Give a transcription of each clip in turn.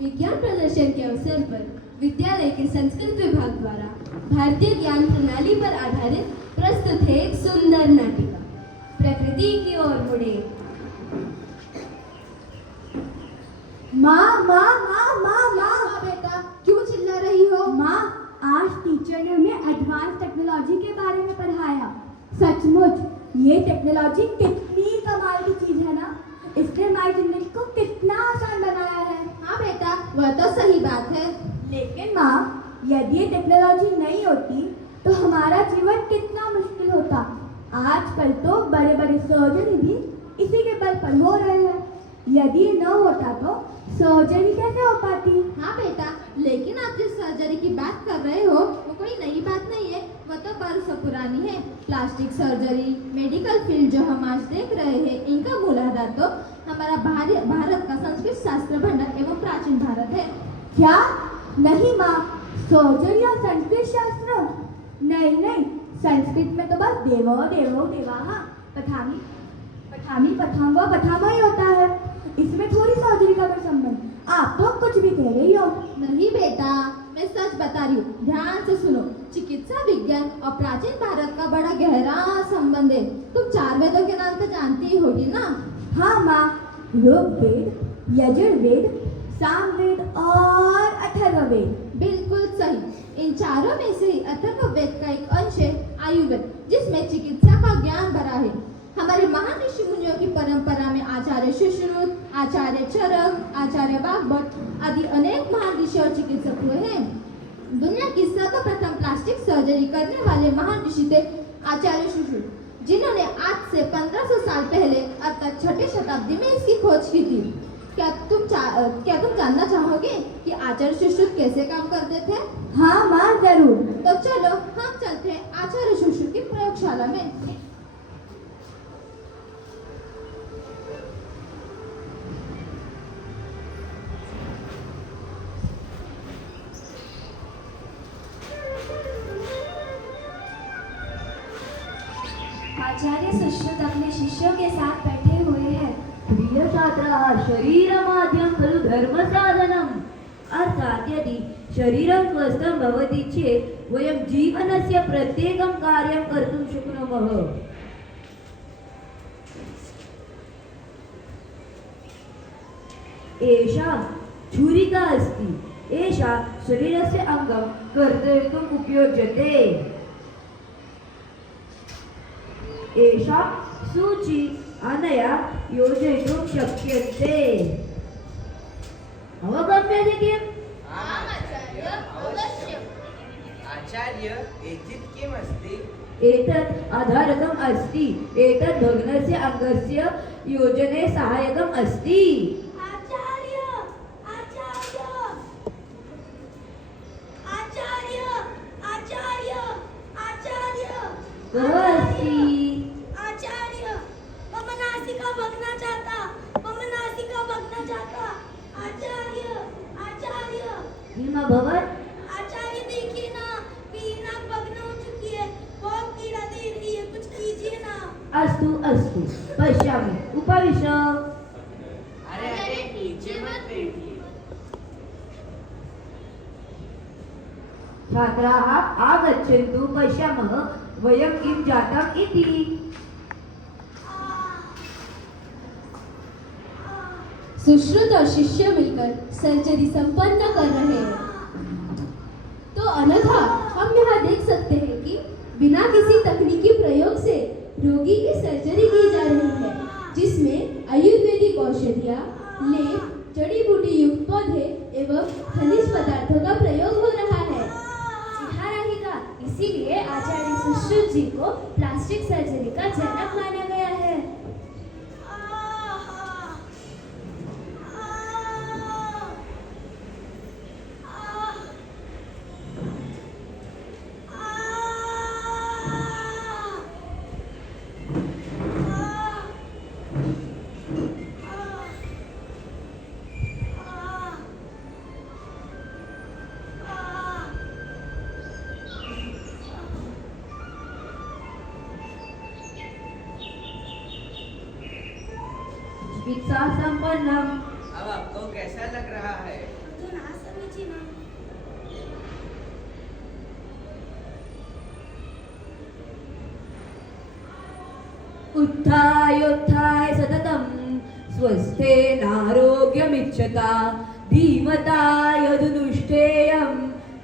विज्ञान प्रदर्शन के अवसर पर विद्यालय के संस्कृत विभाग द्वारा भारतीय ज्ञान प्रणाली पर आधारित प्रस्तुत है एक सुंदर नाटिका प्रकृति की ओर मुड़े। माँ माँ माँ माँ माँ बेटा क्यों चिल्ला रही हो? माँ, आज टीचर ने हमें एडवांस टेक्नोलॉजी के बारे में पढ़ाया। सचमुच ये टेक्नोलॉजी कितनी कमाल की चीज है ना। इसने हमारी जिंदगी को कितना आसान बनाया है। हाँ बेटा, वह तो सही बात है। लेकिन माँ, यदि ये टेक्नोलॉजी नहीं होती तो हमारा जीवन कितना मुश्किल होता। आजकल तो बड़े बड़े सर्जरी भी इसी के बल पर हो रहे हैं। यदि ये न होता तो सर्जरी कैसे हो पाती? हाँ बेटा, लेकिन आप जिस सर्जरी की बात कर रहे हो वो कोई नई बात नहीं है, वह तो बरसों पुरानी है। प्लास्टिक सर्जरी, मेडिकल फील्ड जो हम आज देख रहे हैं, इनका मूल आधार तो हमारा भारत का संस्कृत शास्त्र भंडार एवं प्राचीन भारत है। क्या? नहीं माँ, सर्जरी और संस्कृत शास्त्र? नहीं नहीं, संस्कृत में तो बस देवो देवो देवाः पठामि पठामि पठामो पठामा ही होता है। इसमें थोड़ी सर्जरी का कोई संबंध। आप तो कुछ भी कह रही हो। नहीं बेटा, मैं सच बता रही हूँ, ध्यान से सुनो। चिकित्सा विज्ञान और प्राचीन भारत का बड़ा गहरा संबंध है। तुम 4 वेदों के नाम तो जानती ही होगी ना? हाँ माँ, ऋग्वेद, यजुर्वेद, सामवेद और अथर्ववेद। बिल्कुल सही। इन चारों में से ही अथर्ववेद का एक अंश है आयुर्वेद, जिसमें चिकित्सा का ज्ञान भरा है। हमारे महान ऋषि मुनियों की परंपरा में आचार्य सुश्रुत, आचार्य चरक, आचार्य वाग्भट आदि अनेक महान ऋषि और चिकित्सक हुए हैं। दुनिया की सर्वप्रथम प्लास्टिक सर्जरी करने वाले महान ऋषि थे आचार्य सुश्रुत, जिन्होंने आज से 1500 साल पहले अर्थात 6ठी शताब्दी में इसकी खोज की थी। क्या तुम जानना चाहोगे कि आचार्य सुश्रुत कैसे काम करते थे? हाँ माँ, जरूर। तो चलो हम चलते हैं आचार्य सुश्रुत की प्रयोगशाला में। आचार्य सुश्रुत अपने शिष्यों के साथ बैठे हुए हैं। प्रिय छात्राः, शरीरमाद्यं खलु धर्मसाधनम्। अर्थात् यदि शरीरं स्वस्थं भवति चेत् वयं जीवनस्य प्रत्येकं कार्यं कर्तुं शक्नुमः। एषा छुरिका अस्ति। एषा शरीरस्य अङ्गं कर्तयितुम् उपयुज्यते। एषा सूची अनया योजयितुं शक्यते। अवगम्यते किम्? आम् आचार्य, अवश्यम्। आचार्य, एतत् किम् अस्ति? एतत् आधारकम् अस्ति। एतत् भग्नस्य अङ्गस्य योजने सहायकम् अस्ति। आचार्य, आचार्य, आचार्य, आचार्य, आचार्य, कः अस्ति? आचार्य, मम नासिका भग्ना जाता, मम नासिका भग्ना जाता। आचार्य, आचार्य, किम् अभवत्? आचार्य देखिए ना, मेरी नाक भग्न हो चुकी है, बहुत पीड़ा दे रही है, कुछ कीजिए ना। अस्तु अस्तु, पश्यामि। उपविश। अरे अरे, नीचे मत बैठिए। छात्राः आगच्छन्तु, पश्यामः वयं किं जातम् इति। सुश्रुत और शिष्य मिलकर सर्जरी संपन्न कर रहे हैं। तो अनघा, हम यहाँ देख सकते हैं कि बिना किसी तकनीकी प्रयोग से रोगी की सर्जरी की जा रही है, जिसमें आयुर्वेदिक औषधियाँ, लेप, जड़ी बूटी युक्त पौधे एवं खनिज पदार्थों का प्रयोग हो रहा है। हाँ रहेगा, इसीलिए आचार्य सुश्रुत जी को प्लास्टिक सर्जरी का जनक माना गया है। चिकित्सा संपन्नम। अब आपको कैसा लग रहा है? उत्थायोत्थाय सततं स्वस्थेनारोग्यमिच्छता धीमता यदनुष्ठेयं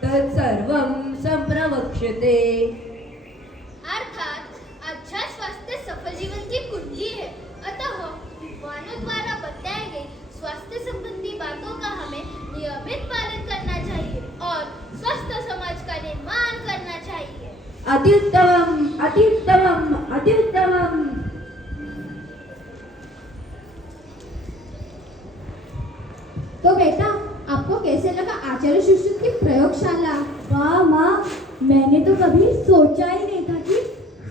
तत्सर्वं संप्रवक्ष्यते। अर्थात अच्छा स्वास्थ्य सफल जीवन की कुंजी है। अतः विद्वानों द्वारा बताए गए स्वास्थ्य संबंधी बातों का हमें नियमित पालन करना चाहिए और स्वस्थ समाज का निर्माण करना चाहिए। अत्युत्तमम् अत्युत्तमम् अत्युत्तमम्। तो बेटा, आपको कैसे लगा आचार्य सुश्रुत की प्रयोगशाला? वाह माँ, मैंने तो कभी सोचा ही नहीं था कि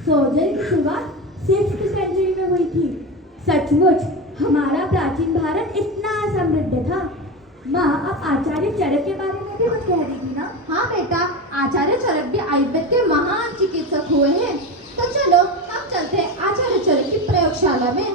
सर्जरी की शुरुआत 6th सेंचुरी में हुई थी। सचमुच हमारा प्राचीन भारत इतना समृद्ध था। माँ, आप आचार्य चरक के बारे में भी कुछ कह रही थी ना? हाँ बेटा, आचार्य चरक भी आयुर्वेद के महान चिकित्सक हुए हैं। तो चलो हम चलते हैं आचार्य चरक की प्रयोगशाला में।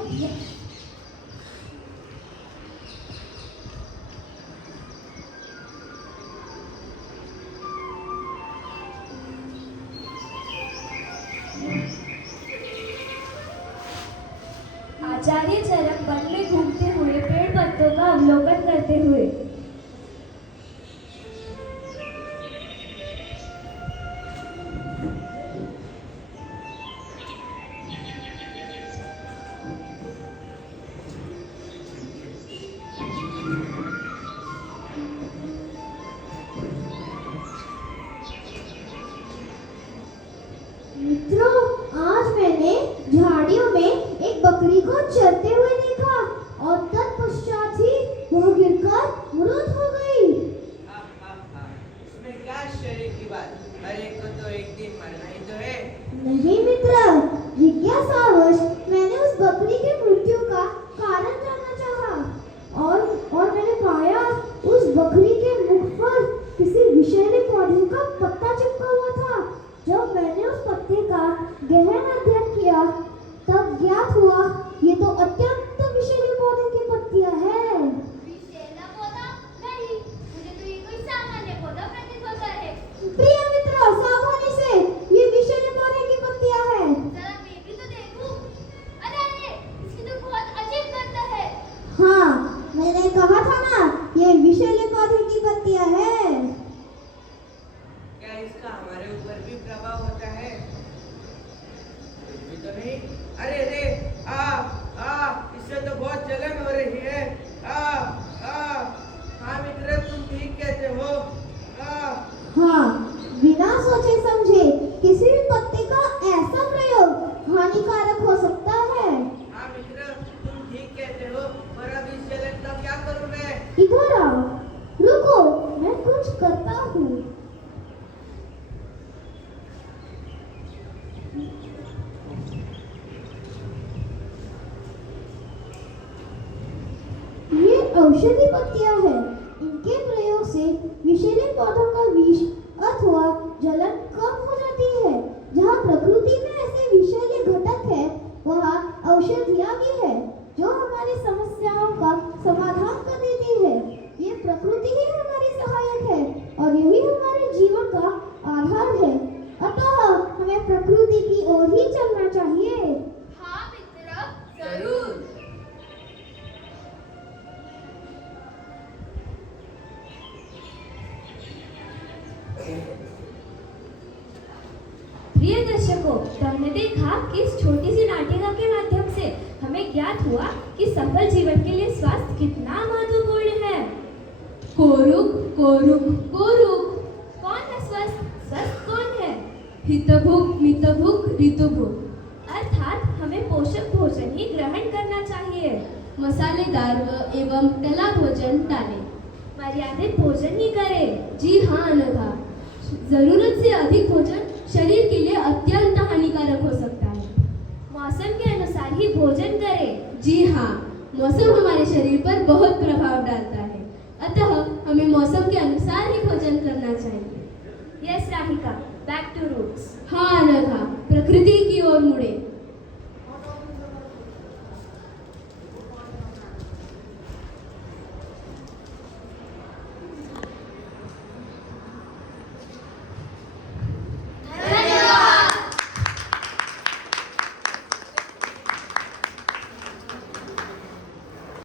आचार्य चरक वन में घूमते हुए पेड़ पत्तों का अवलोकन करते हुए। मित्रों, आज मैंने झाड़ियों में एक बकरी को चरते हुए देखा और तत्पश्चात ही वह गिरकर मृत हो गई। इसमें क्या आश्चर्य की बात? हर एक को तो एक दिन मरना ही तो है। नहीं मित्र, जिज्ञासावश मैंने उस बकरी की मृत्यु का कारण जानना चाहा और मैंने पाया उस बकरी के मुख पर किसी विषैले पौधे का पत्ता चिपका हुआ था। जब मैंने उस पत्ते का गहन अध्ययन किया तब ज्ञात हुआ ये तो अत्यंत विषैले पौधे की पत्तियां हैं। विषैला पौधा? नहीं, मुझे तो ये कोई सामान्य पौधा प्रतीत होता है। प्रिय मित्र, सावधानी से, ये विषैले पौधे की पत्तियां हैं। जरा मैं भी तो देखूं। अरे अरे, इसकी तो बहुत अजीब गंध है। हाँ, मैंने कहा था ना, ये विषैले पौधे की पत्तियां हैं। क्या इसका हमारे ऊपर भी प्रभाव होता है? कुछ भी तो नहीं। अरे रे, इससे तो बहुत जलन हो रही है। हाँ मित्र, तुम ठीक कहते हो। हाँ, बिना सोचे समझे किसी भी पत्ते का ऐसा प्रयोग हानिकारक हो सकता है। हाँ मित्र, तुम ठीक कहते हो। पर अब इस जलन का क्या करूं मैं? इधर आओ, रुको, मैं कुछ करता हूँ। ये औषधि पत्तियां हैं। इनके प्रयोग से विषैले पौधों का विष अथवा जलन कम हो जाती है। जहाँ प्रकृति में ऐसे विषैले घटक है, वहाँ औषधियाँ भी है जो हमारी समस्याओं का समाधान कर देती है। ये प्रकृति ही हमारी सहायक है और यही हमारे जीवन का आधार है। अतः हमें प्रकृति की ओर ही चलना चाहिए। हाँ मित्र, जरूर। प्रिय दर्शकों, तो हमने देखा कि इस छोटी सी नाटिका के माध्यम से हमें ज्ञात हुआ कि सफल जीवन के लिए स्वास्थ्य कितना महत्वपूर्ण है। कोरुक कोरुक कोरुक। कौन है स्वस्थ? स्वस्थ कौन है? हितभुक मितभुक ऋतुभुक। अर्थात हमें पोषक भोजन ही ग्रहण करना चाहिए। मसालेदार एवं तला भोजन टालें। मर्यादित भोजन ही करें। जी हाँ अनघा, जरूरत से अधिक भोजन शरीर के लिए अत्यंत हानिकारक हो सकता है। मौसम के अनुसार ही भोजन करें। जी हाँ, मौसम हमारे शरीर पर बहुत प्रभाव डालता है, अतः हमें मौसम के अनुसार ही भोजन करना चाहिए। Yes Rahika, back to roots. हाँ अनघा, प्रकृति की ओर मुड़े।